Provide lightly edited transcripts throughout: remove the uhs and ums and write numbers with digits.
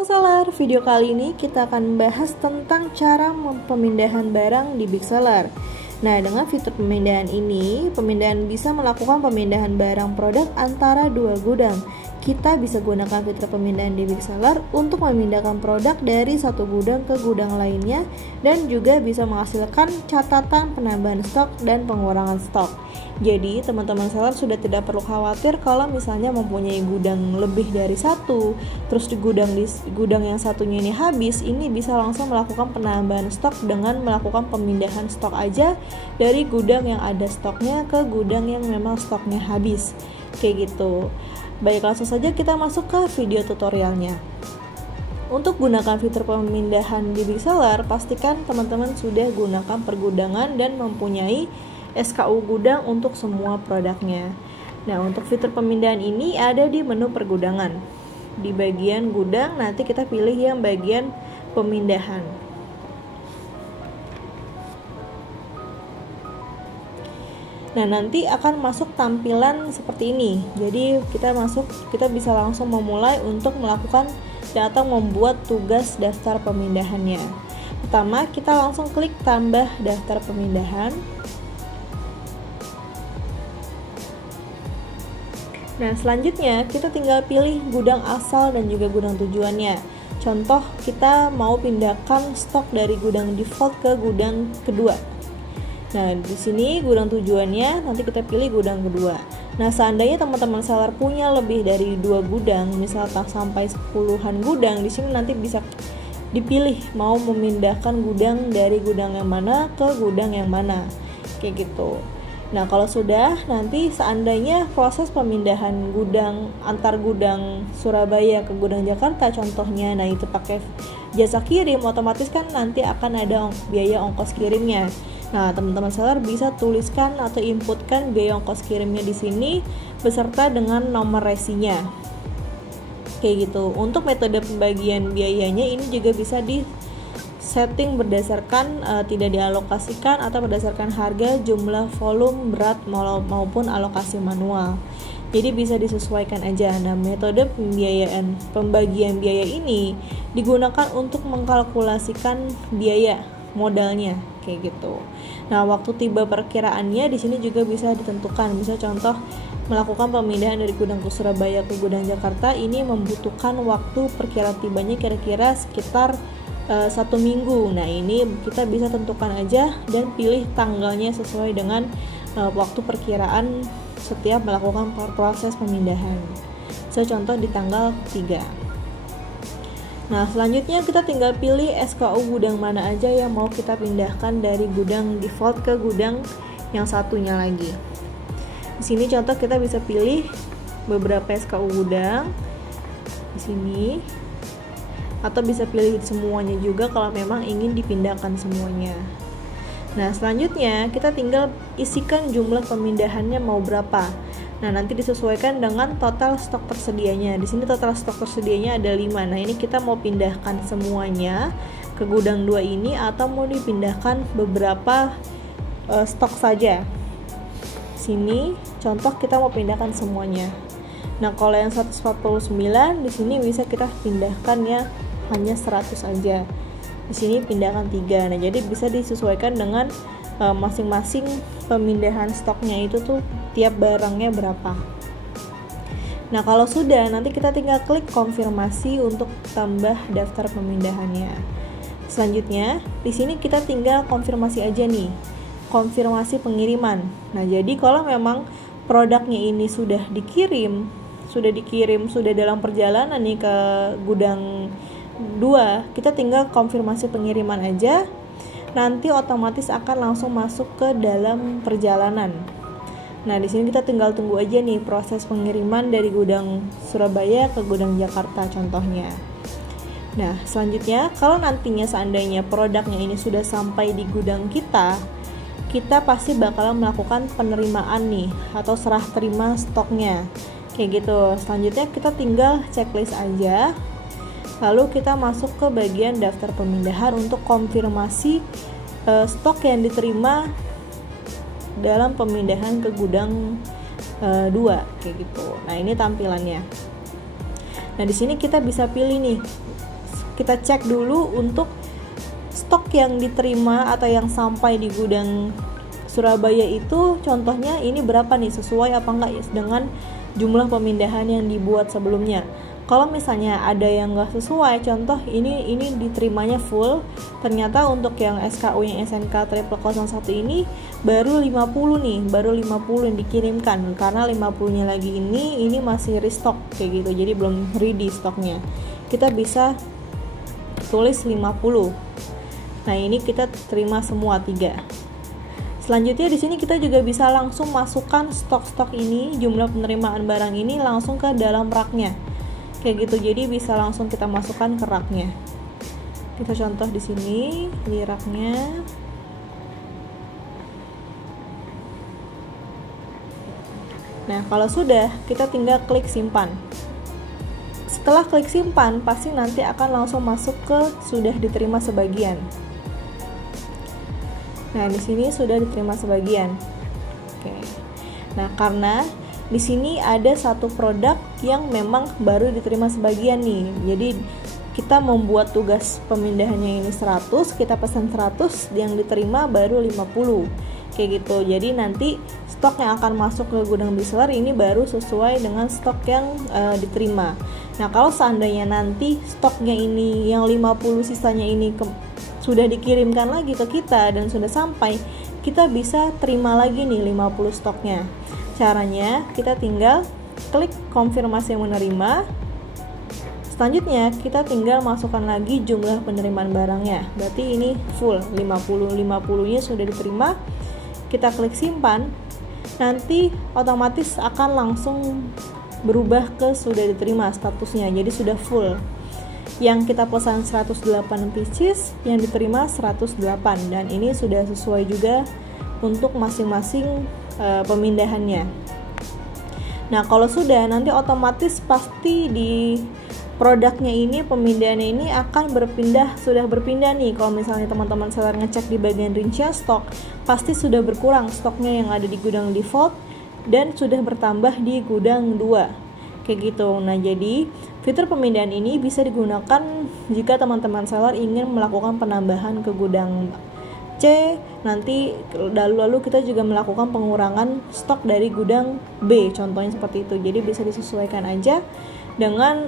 Seller, video kali ini kita akan membahas tentang cara pemindahan barang di Big Seller. Nah, dengan fitur pemindahan ini, pemindahan bisa melakukan pemindahan barang produk antara dua gudang. Kita bisa gunakan fitur pemindahan di Big Seller untuk memindahkan produk dari satu gudang ke gudang lainnya dan juga bisa menghasilkan catatan penambahan stok dan pengurangan stok. Jadi, teman-teman seller sudah tidak perlu khawatir kalau misalnya mempunyai gudang lebih dari satu, terus di gudang yang satunya ini habis, ini bisa langsung melakukan penambahan stok dengan melakukan pemindahan stok aja dari gudang yang ada stoknya ke gudang yang memang stoknya habis. Kayak gitu. Baik, langsung saja kita masuk ke video tutorialnya. Untuk gunakan fitur pemindahan di Big Seller, pastikan teman-teman sudah gunakan pergudangan dan mempunyai SKU gudang untuk semua produknya. Nah, untuk fitur pemindahan ini ada di menu pergudangan. Di bagian gudang nanti kita pilih yang bagian pemindahan. Nah, nanti akan masuk tampilan seperti ini. Jadi kita bisa langsung memulai untuk melakukan atau membuat tugas daftar pemindahannya. Pertama, kita langsung klik tambah daftar pemindahan. Nah, selanjutnya kita tinggal pilih gudang asal dan juga gudang tujuannya. Contoh, kita mau pindahkan stok dari gudang default ke gudang kedua. Nah, di sini gudang tujuannya nanti kita pilih gudang kedua. Nah, seandainya teman-teman seller punya lebih dari 2 gudang, misal sampai 10-an gudang, di sini nanti bisa dipilih mau memindahkan gudang dari gudang yang mana ke gudang yang mana. Kayak gitu. Nah, kalau sudah, nanti seandainya proses pemindahan gudang antar gudang Surabaya ke gudang Jakarta contohnya, nah itu pakai jasa kirim, otomatis kan nanti akan ada biaya ongkos kirimnya. Nah, teman-teman seller bisa tuliskan atau inputkan biaya ongkos kirimnya di sini beserta dengan nomor resinya. Kayak gitu. Untuk metode pembagian biayanya ini juga bisa di setting berdasarkan tidak dialokasikan atau berdasarkan harga, jumlah, volume, berat maupun alokasi manual. Jadi bisa disesuaikan aja. Nah, metode pembagian biaya ini digunakan untuk mengkalkulasikan biaya modalnya kayak gitu. Nah, waktu tiba perkiraannya di sini juga bisa ditentukan. Bisa contoh melakukan pemindahan dari gudang ke Surabaya ke gudang Jakarta ini membutuhkan waktu perkiraan tibanya kira-kira sekitar 1 minggu. Nah, ini kita bisa tentukan aja dan pilih tanggalnya sesuai dengan waktu perkiraan setiap melakukan proses pemindahan. Contoh di tanggal 3. Nah, selanjutnya kita tinggal pilih SKU gudang mana aja yang mau kita pindahkan dari gudang default ke gudang yang satunya lagi. Di sini contoh kita bisa pilih beberapa SKU gudang di sini. Atau bisa pilih semuanya juga kalau memang ingin dipindahkan semuanya. Nah, selanjutnya kita tinggal isikan jumlah pemindahannya mau berapa. Nah, nanti disesuaikan dengan total stok tersedianya. Di sini total stok tersedianya ada 5. Nah, ini kita mau pindahkan semuanya ke gudang 2 ini atau mau dipindahkan beberapa stok saja. Sini contoh kita mau pindahkan semuanya. Nah, kalau yang 149 di sini bisa kita pindahkan ya hanya 100 aja. Di sini pindahkan 3. Nah, jadi bisa disesuaikan dengan masing-masing pemindahan stoknya itu tuh tiap barangnya berapa. Nah, kalau sudah nanti kita tinggal klik konfirmasi untuk tambah daftar pemindahannya. Selanjutnya, di sini kita tinggal konfirmasi aja nih. Konfirmasi pengiriman. Nah, jadi kalau memang produknya ini sudah dikirim, sudah dalam perjalanan nih ke gudang 2, kita tinggal konfirmasi pengiriman aja. Nanti otomatis akan langsung masuk ke dalam perjalanan. Nah, di sini kita tinggal tunggu aja nih proses pengiriman dari gudang Surabaya ke gudang Jakarta contohnya. Nah, selanjutnya kalau nantinya seandainya produknya ini sudah sampai di gudang kita pasti bakalan melakukan penerimaan nih atau serah terima stoknya. Kayak gitu. Selanjutnya kita tinggal checklist aja. Lalu kita masuk ke bagian daftar pemindahan untuk konfirmasi stok yang diterima dalam pemindahan ke gudang 2 kayak gitu. Nah, ini tampilannya. Nah, di sini kita bisa pilih nih kita cek dulu untuk stok yang diterima atau yang sampai di gudang Surabaya itu contohnya ini berapa nih, sesuai apa enggak ya dengan jumlah pemindahan yang dibuat sebelumnya. Kalau misalnya ada yang nggak sesuai, contoh ini diterimanya full, ternyata untuk yang SKU yang SNK 0001 ini baru 50 nih, baru 50 yang dikirimkan, karena 50-nya lagi ini masih restock kayak gitu, jadi belum ready stoknya. Kita bisa tulis 50. Nah, ini kita terima semua 3. Selanjutnya di sini kita juga bisa langsung masukkan stok-stok ini, jumlah penerimaan barang ini langsung ke dalam raknya. Kayak gitu, jadi bisa langsung kita masukkan ke raknya. Kita contoh di sini di raknya. Nah, kalau sudah, kita tinggal klik simpan. Setelah klik simpan, pasti nanti akan langsung masuk ke sudah diterima sebagian. Nah, di sini sudah diterima sebagian. Oke. Nah, karena di sini ada satu produk yang memang baru diterima sebagian nih. Jadi kita membuat tugas pemindahannya ini 100, kita pesan 100, yang diterima baru 50. Kayak gitu. Jadi nanti stok yang akan masuk ke gudang reseller ini baru sesuai dengan stok yang diterima. Nah, kalau seandainya nanti stoknya ini yang 50 sisanya ini sudah dikirimkan lagi ke kita dan sudah sampai, kita bisa terima lagi nih 50 stoknya. Caranya kita tinggal klik konfirmasi menerima. Selanjutnya kita tinggal masukkan lagi jumlah penerimaan barangnya. Berarti ini full 50-nya sudah diterima. Kita klik simpan. Nanti otomatis akan langsung berubah ke sudah diterima statusnya. Jadi sudah full. Yang kita pesan 108 pieces, yang diterima 108, dan ini sudah sesuai juga untuk masing-masing pemindahannya. Nah, kalau sudah, nanti otomatis pasti di produknya ini, pemindahannya ini akan sudah berpindah nih. Kalau misalnya teman-teman seller ngecek di bagian rincian stok, pasti sudah berkurang stoknya yang ada di gudang default dan sudah bertambah di gudang 2. Kayak gitu. Nah, jadi fitur pemindahan ini bisa digunakan jika teman-teman seller ingin melakukan penambahan ke gudang C, nanti lalu kita juga melakukan pengurangan stok dari gudang B, contohnya seperti itu. Jadi bisa disesuaikan aja dengan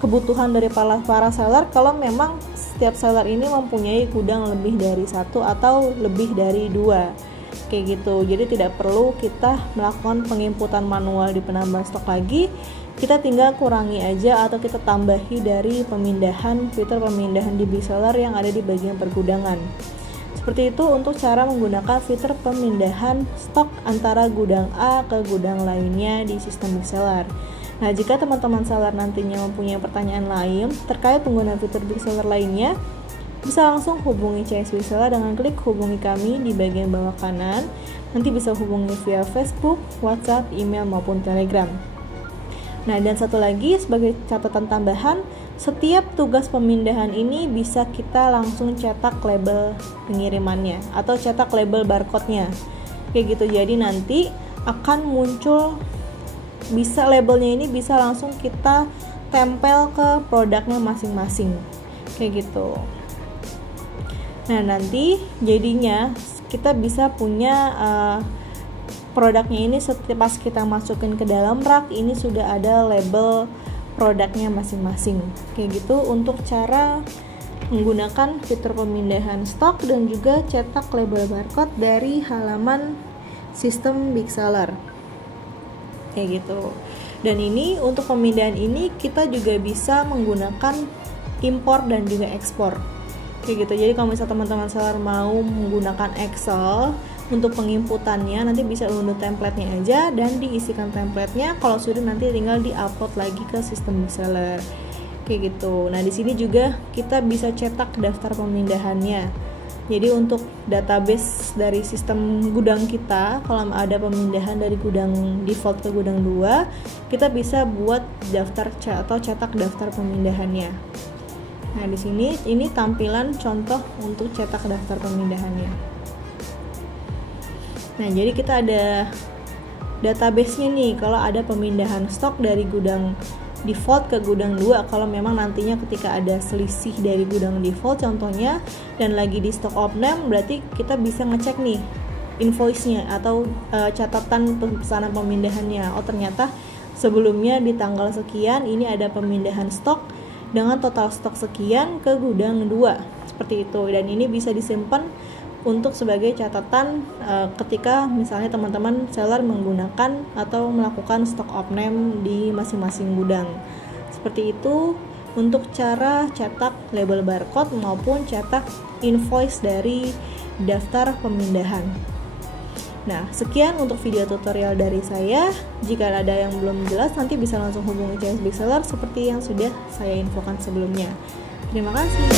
kebutuhan dari para seller. Kalau memang setiap seller ini mempunyai gudang lebih dari 1 atau lebih dari 2, kayak gitu. Jadi tidak perlu kita melakukan penginputan manual di penambahan stok lagi. Kita tinggal kurangi aja atau kita tambahi dari fitur pemindahan di Bseller yang ada di bagian pergudangan. Seperti itu untuk cara menggunakan fitur pemindahan stok antara gudang A ke gudang lainnya di sistem Bseller. Nah, jika teman-teman seller nantinya mempunyai pertanyaan lain terkait penggunaan fitur Bseller lainnya, bisa langsung hubungi CS Bseller dengan klik hubungi kami di bagian bawah kanan. Nanti bisa hubungi via Facebook, WhatsApp, email maupun Telegram. Nah, dan satu lagi sebagai catatan tambahan, setiap tugas pemindahan ini bisa kita langsung cetak label pengirimannya atau cetak label barcode-nya. Kayak gitu. Jadi nanti akan muncul, bisa labelnya ini bisa langsung kita tempel ke produknya masing-masing. Kayak gitu. Nah, nanti jadinya kita bisa punya produknya ini pas kita masukin ke dalam rak ini sudah ada label produknya masing-masing. Kayak gitu untuk cara menggunakan fitur pemindahan stok dan juga cetak label barcode dari halaman sistem Bseller. Kayak gitu. Dan ini untuk pemindahan ini kita juga bisa menggunakan impor dan juga ekspor. Kayak gitu. Jadi kalau misalnya teman-teman seller mau menggunakan Excel untuk penginputannya, nanti bisa download template-nya aja dan diisikan template-nya. Kalau sudah nanti tinggal di-upload lagi ke sistem Bseller. Kayak gitu. Nah, di sini juga kita bisa cetak daftar pemindahannya. Jadi untuk database dari sistem gudang kita, kalau ada pemindahan dari gudang default ke gudang 2, kita bisa buat daftar atau cetak daftar pemindahannya. Nah, di sini ini tampilan contoh untuk cetak daftar pemindahannya. Nah, jadi kita ada database-nya nih. Kalau ada pemindahan stok dari gudang default ke gudang 2 kalau memang nantinya ketika ada selisih dari gudang default contohnya dan lagi di stock off-name, berarti kita bisa ngecek nih invoice-nya atau catatan pesanan pemindahannya. Oh ternyata sebelumnya di tanggal sekian ini ada pemindahan stok dengan total stok sekian ke gudang 2 seperti itu, dan ini bisa disimpan untuk sebagai catatan ketika misalnya teman-teman seller menggunakan atau melakukan stock off-name di masing-masing gudang. Seperti itu untuk cara cetak label barcode maupun cetak invoice dari daftar pemindahan. Nah, sekian untuk video tutorial dari saya. Jika ada yang belum jelas, nanti bisa langsung hubungi CS Big Seller seperti yang sudah saya infokan sebelumnya. Terima kasih.